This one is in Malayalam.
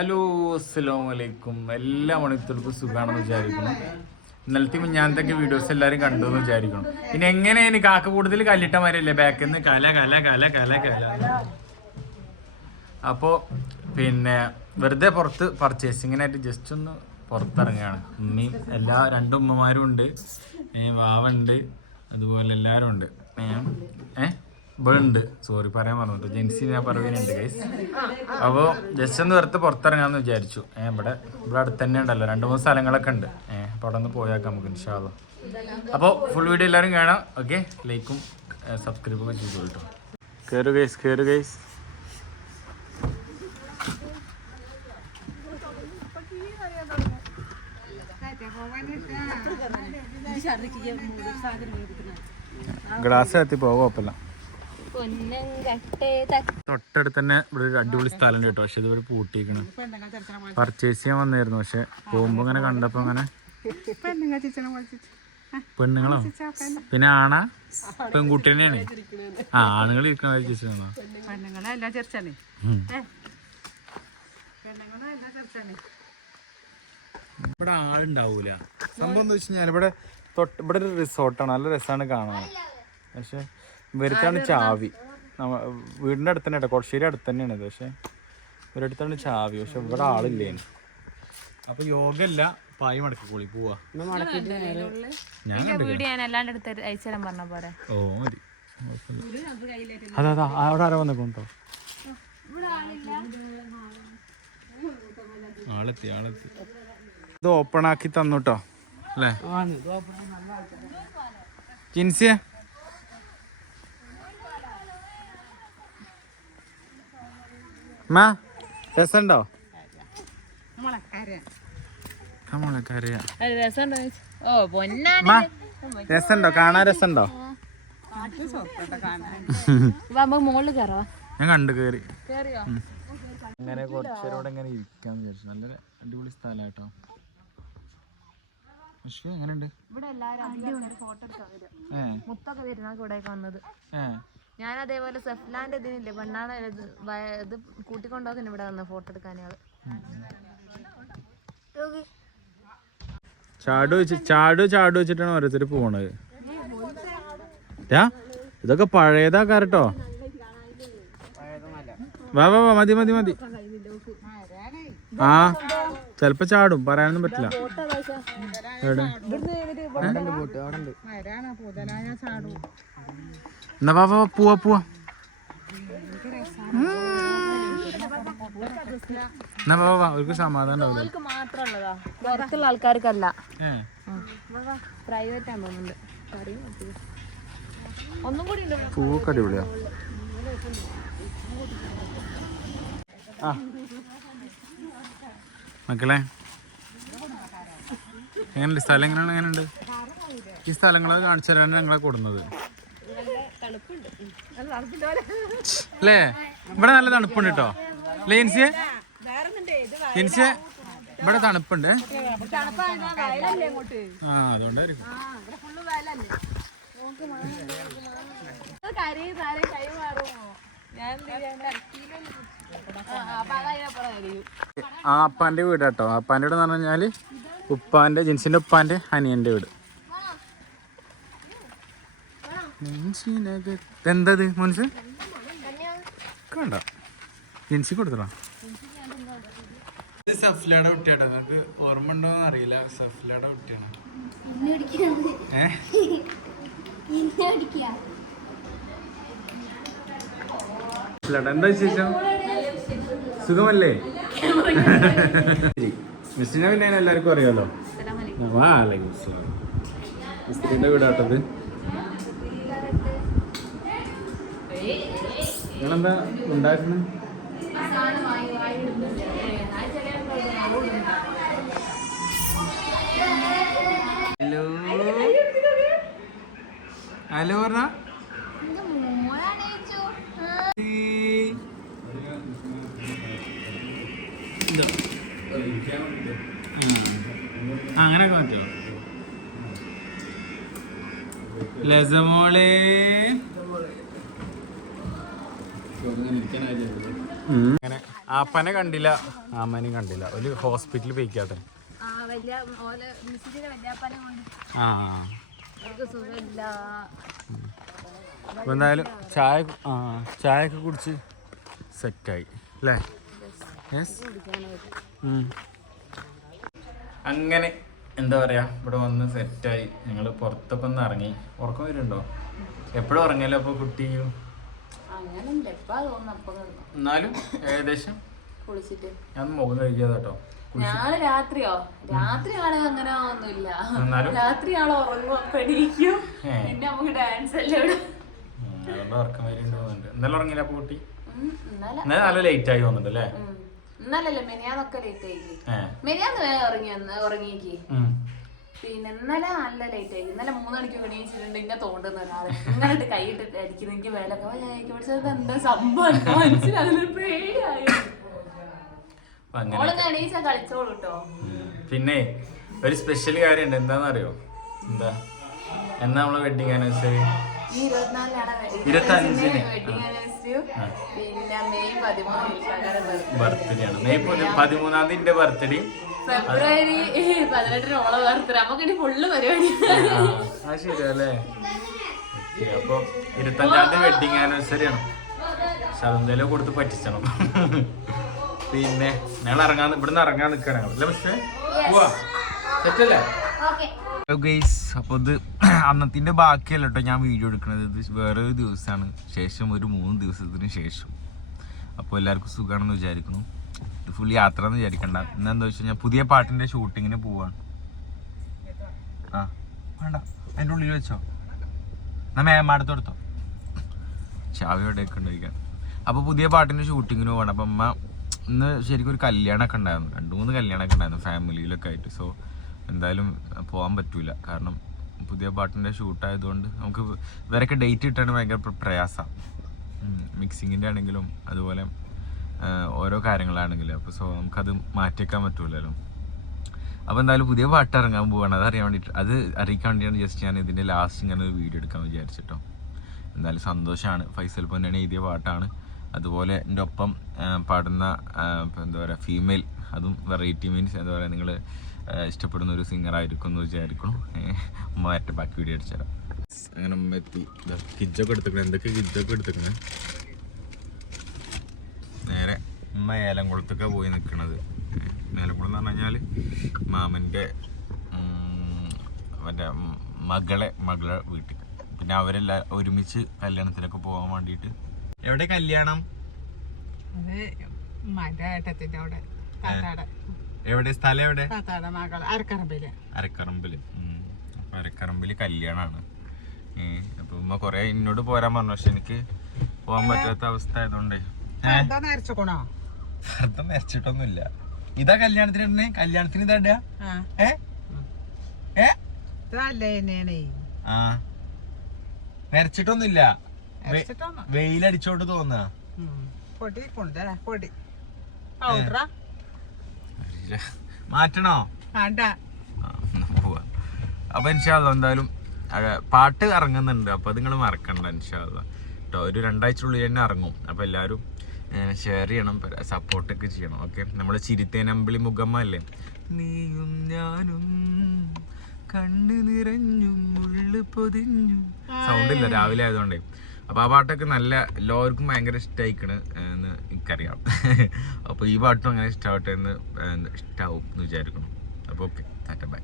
ഹലോ അസ്സലാമു അലൈക്കും എല്ലാ മണിക്കൂർക്കും സുഖമാണെന്ന് വിചാരിക്കുന്നു. ഇന്നലത്തെ മിഞ്ഞാനത്തൊക്കെ വീഡിയോസ് എല്ലാവരും കണ്ടു എന്ന് വിചാരിക്കണം എങ്ങനെ ഇനി കാക്ക കൂടുതൽ കല്ലിട്ടമാരല്ലേ ബാക്കിൽ നിന്ന് കല കല കല കല കല. അപ്പോൾ പിന്നെ വെറുതെ പുറത്ത് പർച്ചേസിങ്ങിനായിട്ട് ജസ്റ്റ് ഒന്ന് പുറത്തിറങ്ങുകയാണ് ഉമ്മയും എല്ലാ രണ്ട് ഉമ്മമാരും ഉണ്ട്. വാവുണ്ട് അതുപോലെ എല്ലാവരും ഉണ്ട്. ഏ? ഉണ്ട്. സോറി പറയാൻ പറഞ്ഞു ജെൻസി ഞാൻ പറയുന്നുണ്ട് ഗൈസ് അപ്പോൾ ജസ്റ്റ് ഒന്ന് വെറുതെ പുറത്തിറങ്ങാമെന്ന് വിചാരിച്ചു. ഏ ഇവിടെ ഇവിടെ അടുത്ത് തന്നെ ഉണ്ടല്ലോ രണ്ട് മൂന്ന് സ്ഥലങ്ങളൊക്കെ ഉണ്ട്. ഏ അപ്പോൾ അവിടെ ഒന്ന് പോയാക്കാം നമുക്ക് ഇൻഷാല്ലോ അപ്പോൾ ഫുൾ വീഡിയോ എല്ലാവരും കാണാം. ഓക്കെ ലൈക്കും സബ്സ്ക്രൈബൊക്കെ ചെയ്തു കേട്ടോ കയറു ഗൈസ് കയറു ഗൈസ് ഗ്ലാസ് എത്തി പോകാം കുഴപ്പമില്ല തൊട്ടടുത്ത് തന്നെ ഇവിടെ ഒരു അടിപൊളി സ്ഥലം കേട്ടോ. പക്ഷെ ഇതുവരെ പൂട്ടിയിരിക്കണം. പർച്ചേസ് ചെയ്യാൻ വന്നായിരുന്നു. പക്ഷെ പോകുമ്പോ ഇങ്ങനെ കണ്ടപ്പോ ഇങ്ങനെ പെണ്ണുങ്ങളോ? പിന്നെ ആണ? പെൺകുട്ടി തന്നെയാണ്. ആ ആണുങ്ങൾ ഇരിക്കണ ചേച്ചിയാണോ ഇവിടെ ആളുണ്ടാവൂല. സംഭവം എന്താ വെച്ചാൽ കഴിഞ്ഞാൽ ഇവിടെ തൊട്ട് ഇവിടെ ഒരു റിസോർട്ടാണ്. നല്ല രസമാണ് കാണാൻ. പക്ഷെ ഇവരുത്താണ് ചാവി വീടിന്റെ വീടിന്റെ അടുത്ത് തന്നെ കേട്ടോ കൊടശ്ശേരി അടുത്ത് തന്നെയാണ് ഇത്. പക്ഷെ ഇവരടുത്താണ് ചാവി. പക്ഷെ ഇവിടെ ആളില്ലേന്. അപ്പൊ യോഗ അല്ല പായി മടക്കിക്കോളി. പോവാ. ഞാൻ ഓ മതി. അതാ അതാ അവിടെ ആരാ വന്നേക്കോ ആളെത്തി ആളെത്തി. ഇത് ഓപ്പൺ ആക്കി തന്നു കേട്ടോ അല്ലേ? ജിൻസിയെ? മാ രസമുണ്ടോ രസമുണ്ടോ കാണാൻ രസമുണ്ടോ ഞാൻ കണ്ടു കേറി. കേറിയോ? അങ്ങനെ കുറച്ചേരോടെ ഇങ്ങനെ ഇരിക്കാന്ന് വിചാരിച്ചു. നല്ല അടിപൊളി സ്ഥലം കേട്ടോ എങ്ങനെയുണ്ട്? ഏ. ഞാൻ അതേപോലെ സെഫ്ലാന്റെ ഇതിനില്ലേ പെണ്ണാണ് ഇത് ഇത് കൂട്ടിക്കൊണ്ടുപോകുന്നു ഇവിടെ വന്ന ഫോട്ടോ എടുക്കാൻ ആൾ ചാടു വെച്ച് ചാടു ചാടു വെച്ചിട്ടാണ് ഓരോരുത്തർ പോണത്. ഇതൊക്കെ പഴയതാ കാരട്ടോ വാ വാ വാ മതി മതി മതി. ആ ചെലപ്പോ ചാടും പറയാനൊന്നും പറ്റില്ല. എന്നാ പോവാ പോവാ. അവർക്ക് സമാധാനം ഉണ്ടാവില്ല. അവർക്ക് മാത്രമുള്ളതാ. പുറത്തുള്ള ആൾക്കാർക്കല്ല. പ്രൈവറ്റ് ഒന്നും കൂടി ഉണ്ട്. പൂവൊക്കെ അടിപൊളിയാ. ആ. മക്കളെ. എങ്ങനെയുണ്ട്? സ്ഥലം എങ്ങനെയാണ്? എങ്ങനെയുണ്ട്? ഈ സ്ഥലങ്ങളൊക്കെ കാണിച്ചു തരാനാണ് ഞങ്ങളെ കൂടുന്നത്. അല്ലേ? ഇവിടെ നല്ല തണുപ്പുണ്ട് കേട്ടോ. അല്ലേ ജിൻസിയെ ജിൻസിയെ ഇവിടെ തണുപ്പുണ്ട്. ആ കരയും. ആ അപ്പാന്റെ വീട് കേട്ടോ അപ്പാന്റെ വീട് എന്ന് പറഞ്ഞു കഴിഞ്ഞാൽ ഉപ്പാന്റെ ജിൻസിന്റെ ഉപ്പാന്റെ അനിയന്റെ വീട്. എന്തത് മനസ്സ് കണ്ട? ജിൻസി കൊടുത്തടാ സഫ്ലയുടെ കുട്ടിയാട്ടോ. നിങ്ങൾക്ക് ഓർമ്മ ഉണ്ടോന്ന് അറിയില്ല. സഫ്ലയുടെ കുട്ടിയാണ്. എന്താ വിശേഷം? സുഖമല്ലേ? മിസ്സിനെ പിന്നെ എല്ലാവർക്കും അറിയാലോ. വാ അല്ലെങ്കിൽ മിസ്റ്റിന്റെ വീടാട്ടത് നിങ്ങളെന്താ ഉണ്ടാക്കുന്നത് ഹലോ. ഹലോ പറഞ്ഞ. അങ്ങനൊക്കെ പറ്റുമോ? ലസമോളെ. അങ്ങനെ ആപ്പനെ കണ്ടില്ല. ആമ്മനെയും കണ്ടില്ല. ഒരു ഹോസ്പിറ്റലിൽ പോയിക്കാതെ ആ വലിയ ഓലെ മിസ്സിന്റെ വല്യാപ്പനെ കൊണ്ട്. ആ. അവർക്ക് എന്തായാലും ചായ ചായയൊക്കെ ചായ ഒക്കെ കുടിച്ച് സെറ്റായി. അല്ലേ? അങ്ങനെ എന്താ പറയാ ഇവിടെ വന്ന് സെറ്റായി. ഞങ്ങൾ പുറത്തൊക്കെ ഒന്ന് ഇറങ്ങി. ഉറക്കം വരുന്നുണ്ടോ? എപ്പോഴും ഉറങ്ങിയല്ലോ അപ്പോൾ കുട്ടിയും എന്നാലും ഏകദേശം ഞാൻ മുഖം കഴിക്കാതെ കേട്ടോ രാത്രിയോ? രാത്രി ആൾ അങ്ങനെ ഒന്നുമില്ല. രാത്രി ആൾ ഉറങ്ങും അപ്പൊ എണീക്കും. ഏ. പിന്നെ നമുക്ക് ഡാൻസ് അല്ലേ ഇന്നലെ ഉറങ്ങിയില്ല അപ്പോൾ കുട്ടി? ഇന്നലെ. നല്ല ലേറ്റ് ആയി ഉം. ഇന്നലല്ലേ? മെനിയാന്നൊക്കെ ലേറ്റ് ഏ. മെനിയാന്ന് ഉറങ്ങി ഇറങ്ങി വന്ന് ഉറങ്ങിക്ക് ഉം. പിന്നെ ഇന്നലെ നല്ല ലേറ്റ് ആയി. ഇന്നലെ മൂന്ന് മണിക്ക് എണീച്ചിട്ടുണ്ട് ഇങ്ങനെ തോണ്ടുന്ന ഒരാൾ ഇങ്ങനെ കൈയിട്ട് അടിക്കുന്ന. എനിക്ക് വിലക്കെ പിടിച്ചത് എന്താ സംഭവം? എനിക്ക് പേടിയായി. എണീച്ചാ കളിച്ചോളൂ കേട്ടോ പിന്നെ ഒരു സ്പെഷ്യൽ കാര്യമുണ്ട്. എന്താണെന്നറിയോ എന്താ? എന്നാ നമ്മളെ വെഡിങ് ആനിവേഴ്സറി ഇരുപത്തഞ്ചിന്. ബർത്ത്ഡേ ആണ്. മെയ് പതി- പതിമൂന്നാം തീയതി എന്റെ ബർത്ത്ഡേ ഫെബ്രുവരി പതിനെട്ടിന് ഓള വേർത്തര നമുക്ക് ഇനി ഫുള്ള് പരിപാടി. ആ ശരിയല്ലേ? അപ്പൊ ഇരുപത്തഞ്ചാം തീയതി വെഡിങ് ആനിവേഴ്സറി ആണ്. പക്ഷെ കൊടുത്ത് പറ്റിച്ചണം. പിന്നെ ഞങ്ങൾ ഇറങ്ങാൻ ഇവിടുന്ന് ഇറങ്ങാൻ നിൽക്കണം അല്ലേ പക്ഷേ പോവാ. സെറ്റല്ലേ? ഗൈസ് അപ്പോൾ ഇത് അന്നത്തിന്റെ ബാക്കിയല്ല കേട്ടോ ഞാൻ വീഡിയോ എടുക്കുന്നത് ഇത് വേറെ ഒരു ദിവസമാണ് ശേഷം ഒരു മൂന്ന് ദിവസത്തിന് ശേഷം. അപ്പോൾ എല്ലാവർക്കും സുഖമാണെന്ന് വിചാരിക്കുന്നു. ഫുൾ യാത്ര എന്ന് വിചാരിക്കണ്ട. ഇന്നെന്താ വെച്ച് കഴിഞ്ഞാൽ പുതിയ പാട്ടിന്റെ ഷൂട്ടിങ്ങിന് പോവാണ്. ആ വേണ്ട. അതിന്റെ ഉള്ളിൽ വെച്ചോ. എന്നാ മേമാടത്ത് കൊടുത്തോ. ചാവി ഇവിടെയൊക്കെ അപ്പോൾ പുതിയ പാട്ടിന്റെ ഷൂട്ടിങ്ങിന് പോകണം അപ്പം അമ്മ ഇന്ന് ശരിക്കും ഒരു കല്യാണമൊക്കെ ഉണ്ടായിരുന്നു. രണ്ട് മൂന്ന് കല്യാണമൊക്കെ ഉണ്ടായിരുന്നു ഫാമിലിയിലൊക്കെ ആയിട്ട്. സോ എന്തായാലും പോകാൻ പറ്റൂല. കാരണം പുതിയ പാട്ടിന്റെ ഷൂട്ടായതുകൊണ്ട് നമുക്ക് ഇവരൊക്കെ ഡേറ്റ് കിട്ടാൻ ഭയങ്കര പ്ര- പ്രയാസമാണ് മിക്സിങ്ങിന്റെ ആണെങ്കിലും അതുപോലെ ഓരോ കാര്യങ്ങളാണെങ്കിലും. അപ്പോൾ സോ നമുക്കത് മാറ്റിയേക്കാൻ പറ്റൂലല്ലോ. അപ്പോൾ എന്തായാലും പുതിയ പാട്ട് ഇറങ്ങാൻ പോവാണ്. അത് അറിയാൻ വേണ്ടിയിട്ട് അത് അറിയിക്കാൻ വേണ്ടിയാണ് ജസ്റ്റ് ഞാൻ ഇതിന്റെ ലാസ്റ്റ് ഇങ്ങനെ ഒരു വീഡിയോ എടുക്കാൻ വിചാരിച്ചിട്ടോ എന്തായാലും സന്തോഷമാണ് ഫൈസൽ പൊന്നാണ് എഴുതിയ പാട്ടാണ്. അതുപോലെ എന്റെ ഒപ്പം പാടുന്ന എന്താ പറയുക ഫീമെയിൽ അതും വെറൈറ്റി മീൻസ് എന്താ പറയുക നിങ്ങൾ ഇഷ്ടപ്പെടുന്ന ഒരു സിംഗർ ആയിരിക്കും എന്ന് വിചാരിക്കണം മറ്റേ ബാക്കി വീഡിയോ അടിച്ചു തരാം. അങ്ങനെ എത്തി. കിജൊക്കെ എടുത്തേക്കണേ എന്തൊക്കെ കിജൊക്കെ എടുത്തേക്കണേ ഉമ്മ ഏലംകുളത്തൊക്കെ പോയി നിൽക്കണത് ഏലംകുളം എന്ന് പറഞ്ഞു കഴിഞ്ഞാൽ മാമന്റെ മറ്റേ മകളെ മകളെ വീട്ടിൽ. പിന്നെ അവരെല്ലാം ഒരുമിച്ച് കല്യാണത്തിലൊക്കെ പോകാൻ വേണ്ടിയിട്ട്. എവിടെ കല്യാണം? എവിടെ? സ്ഥലം എവിടെ? അരക്കറമ്പിൽ. അരക്കറമ്പിൽ. അപ്പം കല്യാണാണ്. കല്യാണമാണ് അപ്പം ഉമ്മ കൊറേ എന്നോട് പോരാൻ പറഞ്ഞു. പക്ഷെ എനിക്ക് പോകാൻ പറ്റാത്ത അവസ്ഥ ആയതുകൊണ്ടേ. എന്താ നേരച്ചോണോ ഇതാ കല്യാണത്തിന് ഇടണേ കല്യാണത്തിന് ഇതാ ഇടുക? ഏ? ഏ? ആ. വരച്ചിട്ടൊന്നുമില്ല വെ- അരച്ചിട്ടൊന്നും വെയിലടിച്ചോട്ട് പൊടി കൊണ്ടുതരാ പൊടി. പൗഡറാ മാറ്റണോ? അപ്പൊ ഇൻഷാല്ല എന്തായാലും പാട്ട് ഇറങ്ങുന്നുണ്ട്. അപ്പൊ നിങ്ങൾ മറക്കണ്ട ഇൻഷാല്ല കേട്ടോ ഒരു രണ്ടാഴ്ചയുള്ളിൽ തന്നെ ഇറങ്ങും. അപ്പൊ എല്ലാവരും ഷെയർ ചെയ്യണം സപ്പോർട്ടൊക്കെ ചെയ്യണം ഓക്കെ നമ്മൾ ചിരിത്തേനമ്പിളി മുഖമ്മ അല്ലേ നീയും ഞാനും കണ്ണു നിറഞ്ഞും ഉള്ളു പൊതിഞ്ഞും. സൗണ്ട് ഇല്ല രാവിലെ ആയതുകൊണ്ടേ. അപ്പൊ ആ പാട്ടൊക്കെ നല്ല എല്ലാവർക്കും ഭയങ്കര ഇഷ്ടമായിക്കണ് എന്ന് എനിക്കറിയാം. അപ്പൊ ഈ പാട്ടും അങ്ങനെ ഇഷ്ടമാവട്ടെ എന്ന് ഇഷ്ടാവും എന്ന് വിചാരിക്കണം അപ്പൊ ഓക്കെ ബൈ